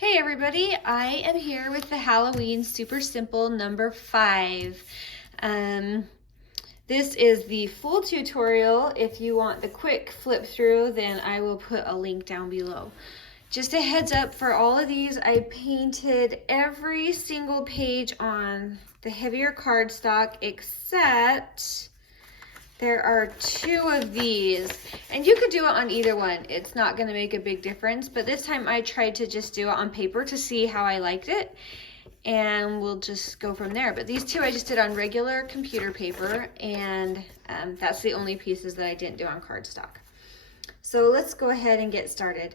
Hey everybody, I am here with the Halloween Super Simple number 5. This is the full tutorial. If you want the quick flip through, then I will put a link down below. Just a heads up, for all of these, I painted every single page on the heavier cardstock except there are 2 of these, and you could do it on either one. It's not going to make a big difference, but this time I tried to just do it on paper to see how I liked it, and we'll just go from there. But these 2 I just did on regular computer paper, and that's the only pieces that I didn't do on cardstock. So let's go ahead and get started.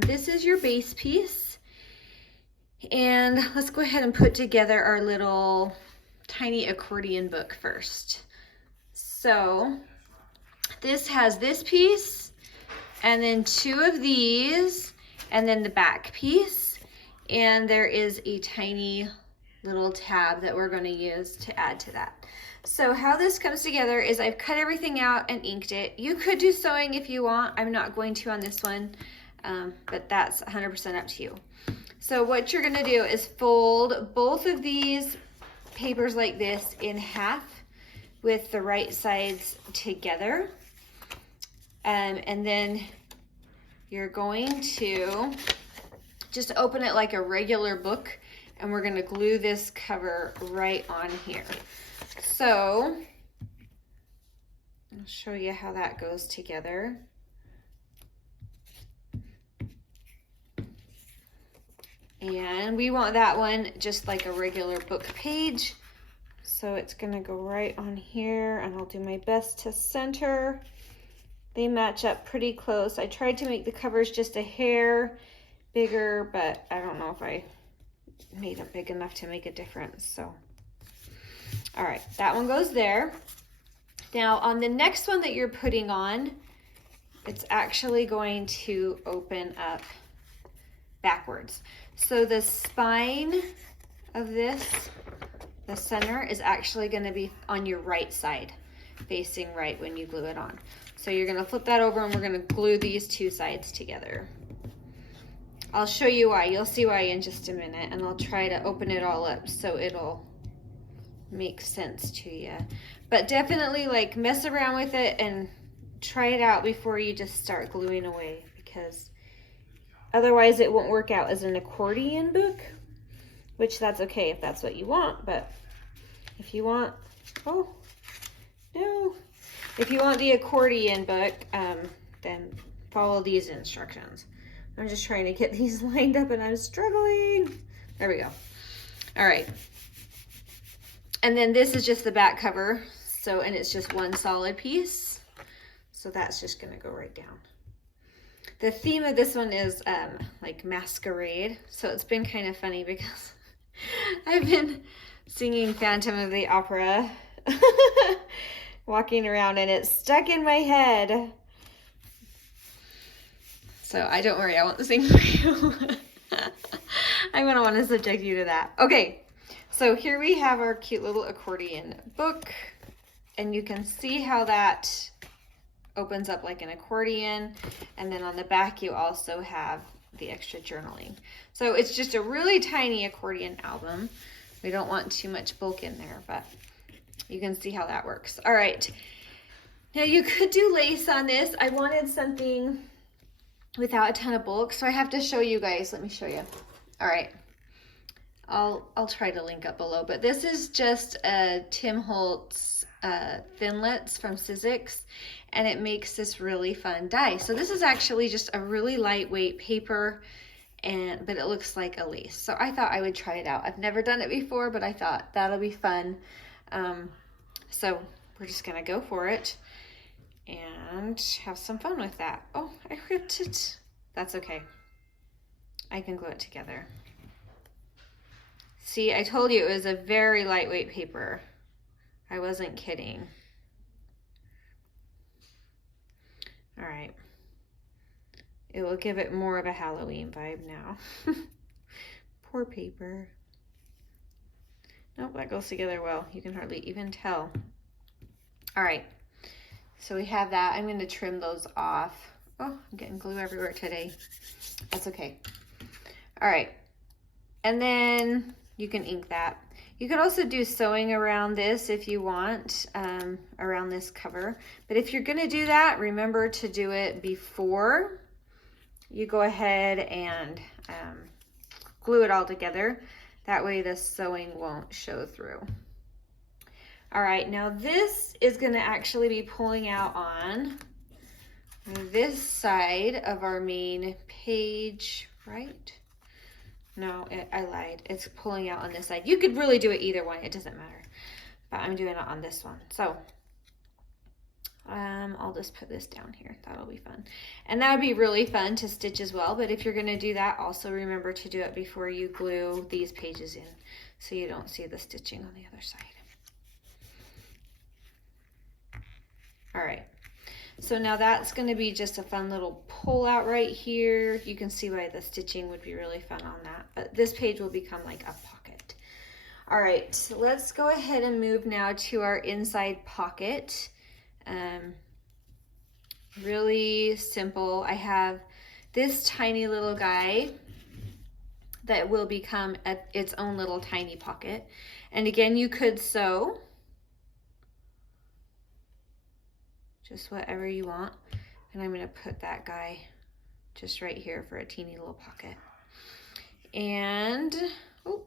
This is your base piece, and let's go ahead and put together our little tiny accordion book first. So this has this piece, and then 2 of these, and then the back piece, and there is a tiny little tab that we're going to use to add to that. So how this comes together is I've cut everything out and inked it. You could do sewing if you want. I'm not going to on this one, but that's 100% up to you. So what you're going to do is fold both of these papers like this in half with the right sides together, and then you're going to just open it like a regular book, and we're going to glue this cover right on here. So I'll show you how that goes together. And we want that one just like a regular book page. So it's gonna go right on here, and I'll do my best to center. They match up pretty close. I tried to make the covers just a hair bigger, but I don't know if I made them big enough to make a difference. So, all right, that one goes there. Now on the next one that you're putting on, it's actually going to open up backwards. So the spine of this, the center, is actually going to be on your right side, facing right when you glue it on. So you're going to flip that over, and we're going to glue these 2 sides together. I'll show you why. You'll see why in just a minute, and I'll try to open it all up so it'll make sense to you. But definitely like mess around with it and try it out before you just start gluing away, because otherwise it won't work out as an accordion book, which that's okay if that's what you want. But if you want, oh no, if you want the accordion book, then follow these instructions. I'm just trying to get these lined up and I'm struggling. There we go. All right. And then this is just the back cover. So, and it's just one solid piece. So that's just gonna go right down. The theme of this one is like masquerade. So it's been kind of funny because I've been singing Phantom of the Opera, walking around, and it's stuck in my head. So I don't worry, I won't sing for you. I'm gonna want to subject you to that. Okay, so here we have our cute little accordion book, and you can see how that opens up like an accordion, and then on the back you also have the extra journaling. So it's just a really tiny accordion album. We don't want too much bulk in there, but you can see how that works. All right, now you could do lace on this. I wanted something without a ton of bulk, so I have to show you guys. Let me show you. All right, I'll try to link up below, but this is just a Tim Holtz Thinlits from Sizzix, and it makes this really fun die. So this is actually just a really lightweight paper, but it looks like a lace. So I thought I would try it out. I've never done it before, but I thought that'll be fun. So we're just gonna go for it and have some fun with that. Oh, I ripped it. That's okay. I can glue it together. See, I told you it was a very lightweight paper. I wasn't kidding. All right. It will give it more of a Halloween vibe now. Poor paper. Nope, that goes together well. You can hardly even tell. All right. So we have that. I'm going to trim those off. Oh, I'm getting glue everywhere today. That's okay. All right, and then you can ink that. You could also do sewing around this if you want, around this cover. But if you're gonna do that, remember to do it before you go ahead and glue it all together. That way the sewing won't show through. All right, now this is gonna actually be pulling out on this side of our main page, right? No, I lied. It's pulling out on this side. You could really do it either one. It doesn't matter. But I'm doing it on this one. So I'll just put this down here. That'll be fun. And that would be really fun to stitch as well. But if you're going to do that, also remember to do it before you glue these pages in so you don't see the stitching on the other side. All right. So now that's going to be just a fun little pull out right here. You can see why the stitching would be really fun on that. But this page will become like a pocket. All right, so let's go ahead and move now to our inside pocket. Really simple. I have this tiny little guy that will become its own little tiny pocket. And again, you could sew just whatever you want. And I'm gonna put that guy just right here for a teeny little pocket. And, oh,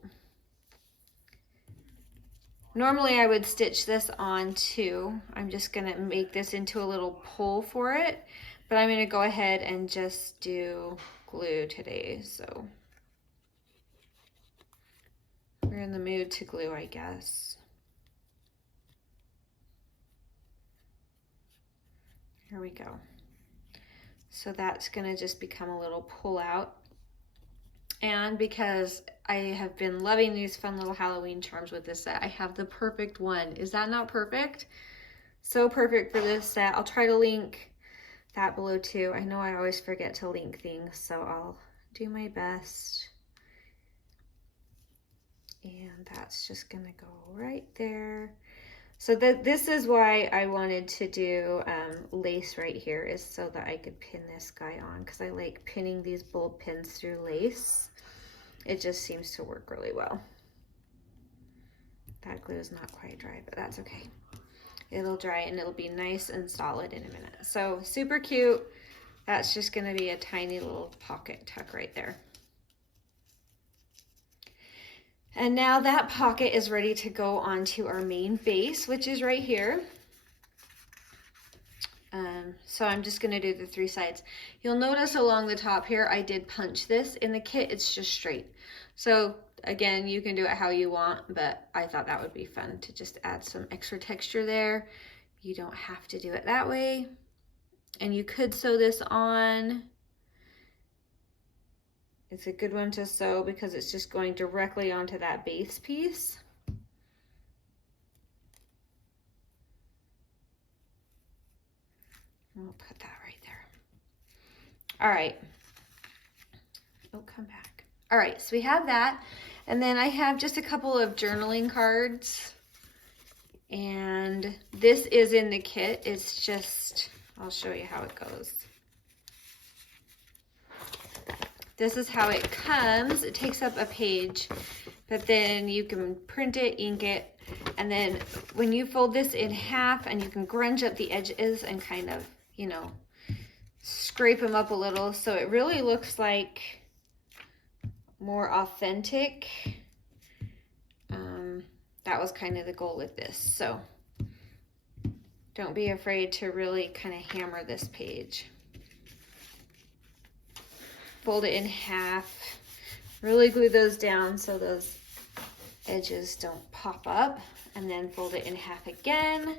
normally I would stitch this on too. I'm just gonna make this into a little pull for it, but I'm gonna go ahead and just do glue today. So we're in the mood to glue, I guess. Here we go. So that's gonna just become a little pull out. And because I have been loving these fun little Halloween charms with this set, I have the perfect one. Is that not perfect? So perfect for this set. I'll try to link that below too. I know I always forget to link things, so I'll do my best. And that's just gonna go right there. So this is why I wanted to do lace right here, is so that I could pin this guy on, because I like pinning these bulb pins through lace. It just seems to work really well. That glue is not quite dry, but that's okay. It'll dry and it'll be nice and solid in a minute. So super cute. That's just gonna be a tiny little pocket tuck right there. And now that pocket is ready to go onto our main base, which is right here. So I'm just gonna do the 3 sides. You'll notice along the top here, I did punch this. In the kit, it's just straight. So again, you can do it how you want, but I thought that would be fun to just add some extra texture there. You don't have to do it that way. And you could sew this on. It's a good one to sew because it's just going directly onto that base piece. We'll put that right there. All right. Oh, come back. All right, so we have that. And then I have just a couple of journaling cards. And this is in the kit. It's just, I'll show you how it goes. This is how it comes. It takes up a page, but then you can print it, ink it, and then when you fold this in half, and you can grunge up the edges and kind of, you know, scrape them up a little so it really looks like more authentic. That was kind of the goal with this. So don't be afraid to really kind of hammer this page. Fold it in half, really glue those down so those edges don't pop up, and then fold it in half again,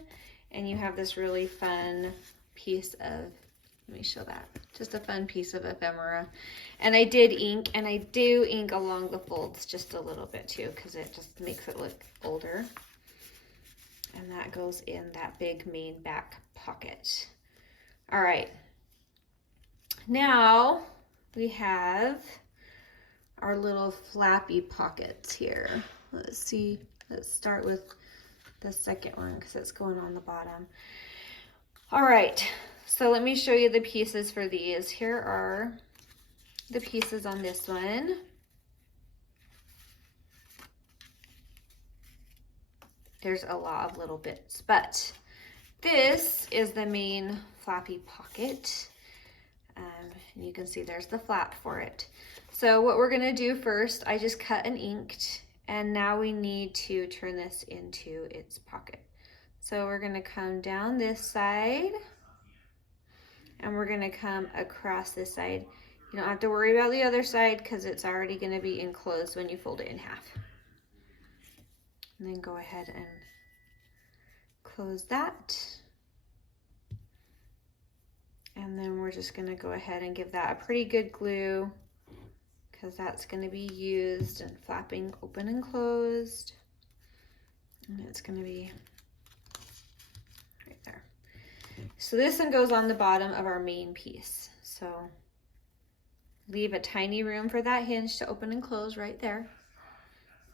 and you have this really fun piece of, let me show that, just a fun piece of ephemera. And I did ink, and I do ink along the folds just a little bit too, because it just makes it look older. And that goes in that big main back pocket. All right, now we have our little flappy pockets here. Let's see, let's start with the second one because it's going on the bottom. All right, so let me show you the pieces for these. Here are the pieces on this one. there's a lot of little bits, but this is the main flappy pocket. And you can see there's the flap for it. So what we're gonna do first, I just cut and inked, and now we need to turn this into its pocket. So we're gonna come down this side, and we're gonna come across this side. You don't have to worry about the other side because it's already gonna be enclosed when you fold it in half. And then go ahead and close that. And then we're just gonna go ahead and give that a pretty good glue because that's gonna be used and flapping open and closed. And it's gonna be right there. So this one goes on the bottom of our main piece. So leave a tiny room for that hinge to open and close right there.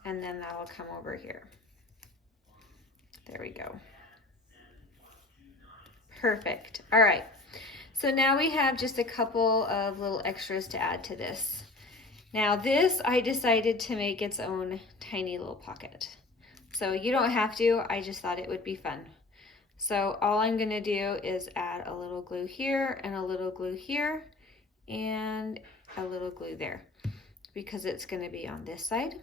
And then that will come over here. There we go. Perfect. All right. So now we have just a couple of little extras to add to this. Now this, I decided to make its own tiny little pocket. So you don't have to, I just thought it would be fun. So all I'm gonna do is add a little glue here and a little glue here and a little glue there because it's gonna be on this side.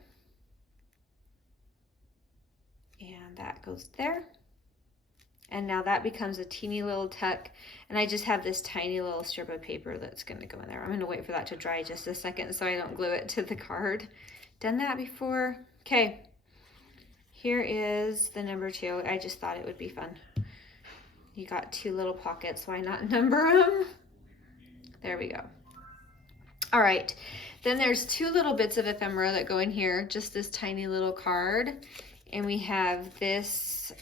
And that goes there. And now that becomes a teeny little tuck. And I just have this tiny little strip of paper that's gonna go in there. I'm gonna wait for that to dry just a second so I don't glue it to the card. Done that before. Okay, here is the number 2. I just thought it would be fun. You got 2 little pockets, why not number them? There we go. All right, then there's 2 little bits of ephemera that go in here, just this tiny little card. And we have this,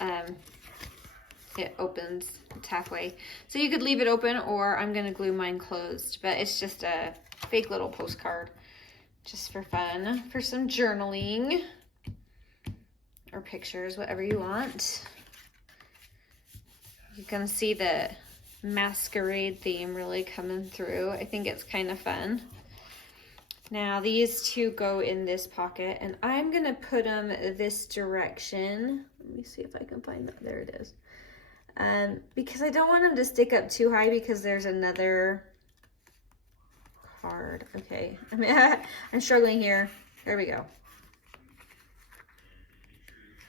it opens, it's halfway. So you could leave it open or I'm gonna glue mine closed, but it's just a fake little postcard, just for fun, for some journaling or pictures, whatever you want. You can see the masquerade theme really coming through. I think it's kind of fun. Now these 2 go in this pocket and I'm gonna put them this direction. Let me see if I can find that, there it is. Because I don't want them to stick up too high because there's another card. Okay, I'm struggling here. There we go.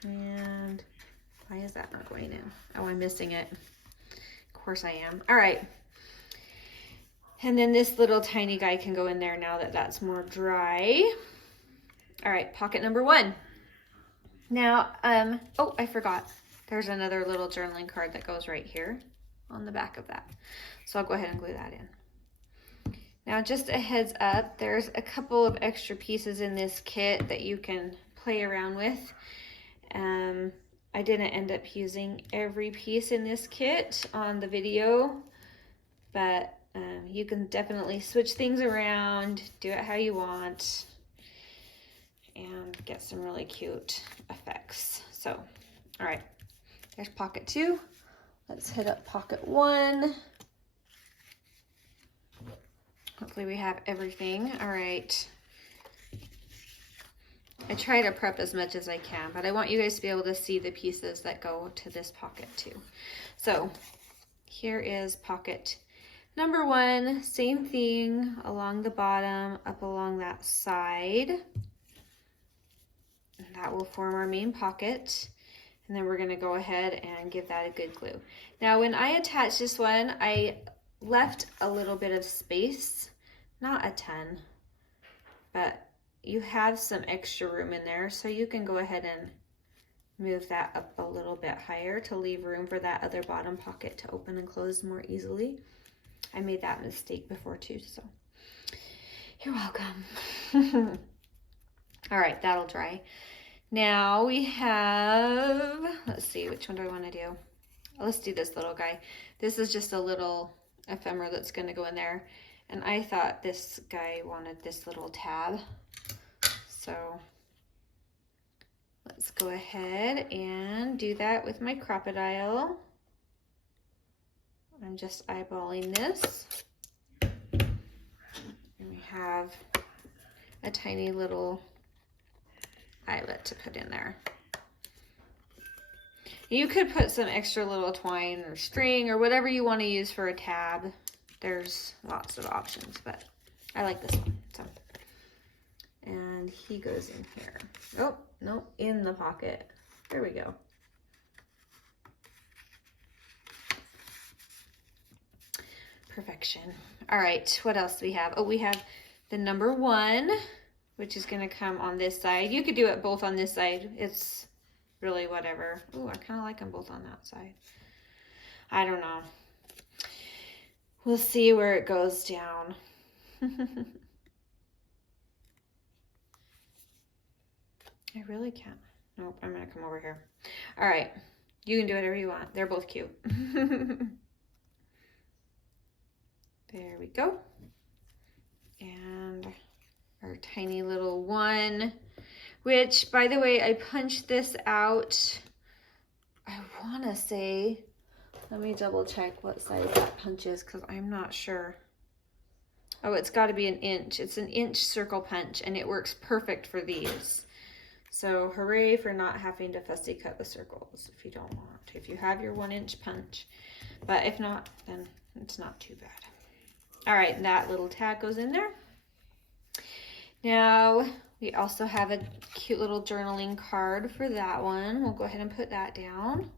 And why is that not going in? Oh, I'm missing it. Of course I am. All right. And then this little tiny guy can go in there now that that's more dry. All right, pocket number 1. Now, oh, I forgot. There's another little journaling card that goes right here on the back of that. So I'll go ahead and glue that in. Now, just a heads up, there's a couple of extra pieces in this kit that you can play around with. I didn't end up using every piece in this kit on the video, but you can definitely switch things around, do it how you want, and get some really cute effects. So, all right, there's pocket 2. Let's hit up pocket 1. Hopefully we have everything. All right. I try to prep as much as I can, but I want you guys to be able to see the pieces that go to this pocket too. So here is pocket number 1, same thing along the bottom, up along that side. And that will form our main pocket. And then we're gonna go ahead and give that a good glue. Now, when I attach this one, I left a little bit of space, not a ton, but you have some extra room in there, so you can go ahead and move that up a little bit higher to leave room for that other bottom pocket to open and close more easily. I made that mistake before too, so you're welcome. All right, that'll dry. Now we have, let's see, which one do I want to do? Let's do this little guy. This is just a little ephemera that's going to go in there, and I thought this guy wanted this little tab, so let's go ahead and do that with my crocodile. I'm just eyeballing this. And we have a tiny little eyelet to put in there. You could put some extra little twine or string or whatever you want to use for a tab. There's lots of options, but I like this one. So, and he goes in here. Oh, no, in the pocket. There we go. Perfection. All right, what else do we have? Oh, we have the number 1, which is going to come on this side. You could do it both on this side. It's really whatever. Oh, I kind of like them both on that side. I don't know. We'll see where it goes down. I really can't. Nope, I'm going to come over here. All right, you can do whatever you want. They're both cute. There we go. And our tiny little 1, which, by the way, I punched this out. I want to say, let me double check what size that punch is because I'm not sure. Oh, it's got to be an inch. It's an inch circle punch, and it works perfect for these. So hooray for not having to fussy cut the circles if you don't want, if you have your 1-inch punch. But if not, then it's not too bad. All right, that little tag goes in there. Now, we also have a cute little journaling card for that one. We'll go ahead and put that down.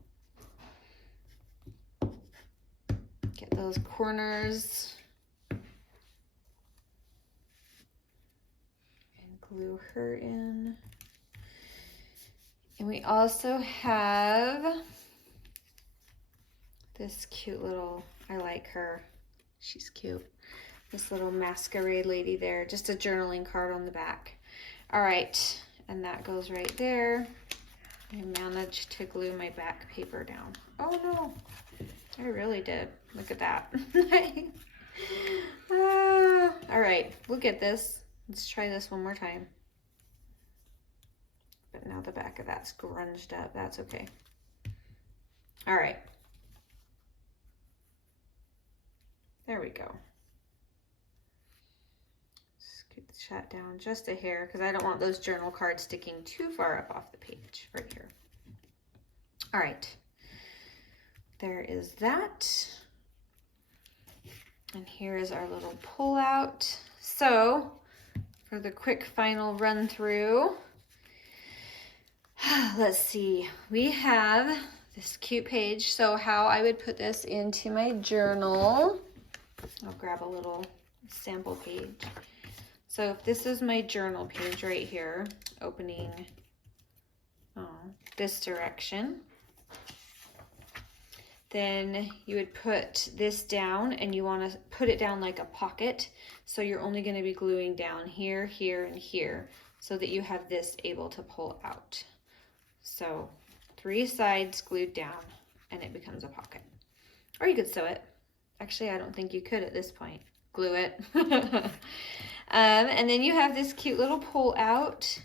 Get those corners. And glue her in. And we also have this cute little, I like her. She's cute. This little masquerade lady there, just a journaling card on the back. All right, and that goes right there. I managed to glue my back paper down. Oh no, I really did. Look at that. All right, we'll get this. Let's try this one more time. But now the back of that's grunged up. That's okay. All right. There we go. Scoot the shot down just a hair because I don't want those journal cards sticking too far up off the page right here. All right. There is that. And here is our little pull out. So for the quick final run through, let's see, we have this cute page. So how I would put this into my journal, I'll grab a little sample page. So if this is my journal page right here, opening this direction, then you would put this down and you want to put it down like a pocket. So you're only going to be gluing down here, here, and here so that you have this able to pull out. So 3 sides glued down and it becomes a pocket. Or you could sew it. Actually, I don't think you could at this point. Glue it. And then you have this cute little pull out.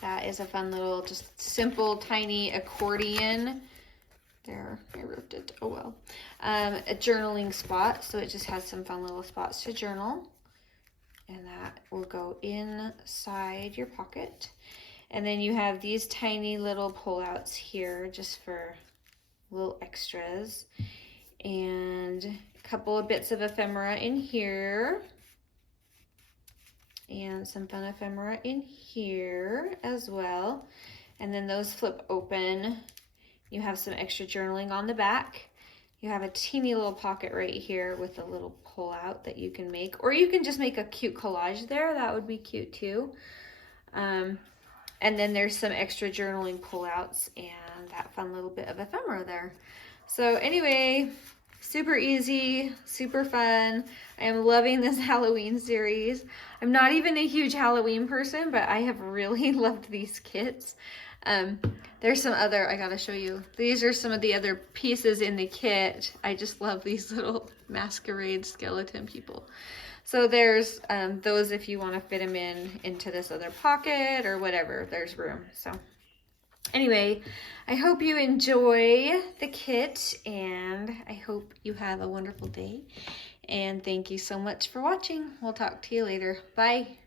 That is a fun little, just simple, tiny accordion. There, I ripped it. Oh well. A journaling spot. So it just has some fun little spots to journal. And that will go inside your pocket. And then you have these tiny little pull-outs here just for little extras. And a couple of bits of ephemera in here. And some fun ephemera in here as well. And then those flip open. You have some extra journaling on the back. You have a teeny little pocket right here with a little pull-out that you can make. Or you can just make a cute collage there. That would be cute too. And then there's some extra journaling pullouts and that fun little bit of ephemera there. So anyway, super easy, super fun. I am loving this Halloween series. I'm not even a huge Halloween person, but I have really loved these kits. There's some other, I gotta show you. These are some of the other pieces in the kit. I just love these little masquerade skeleton people. So there's those if you want to fit them into this other pocket or whatever, there's room. So anyway, I hope you enjoy the kit and I hope you have a wonderful day. And thank you so much for watching. We'll talk to you later. Bye.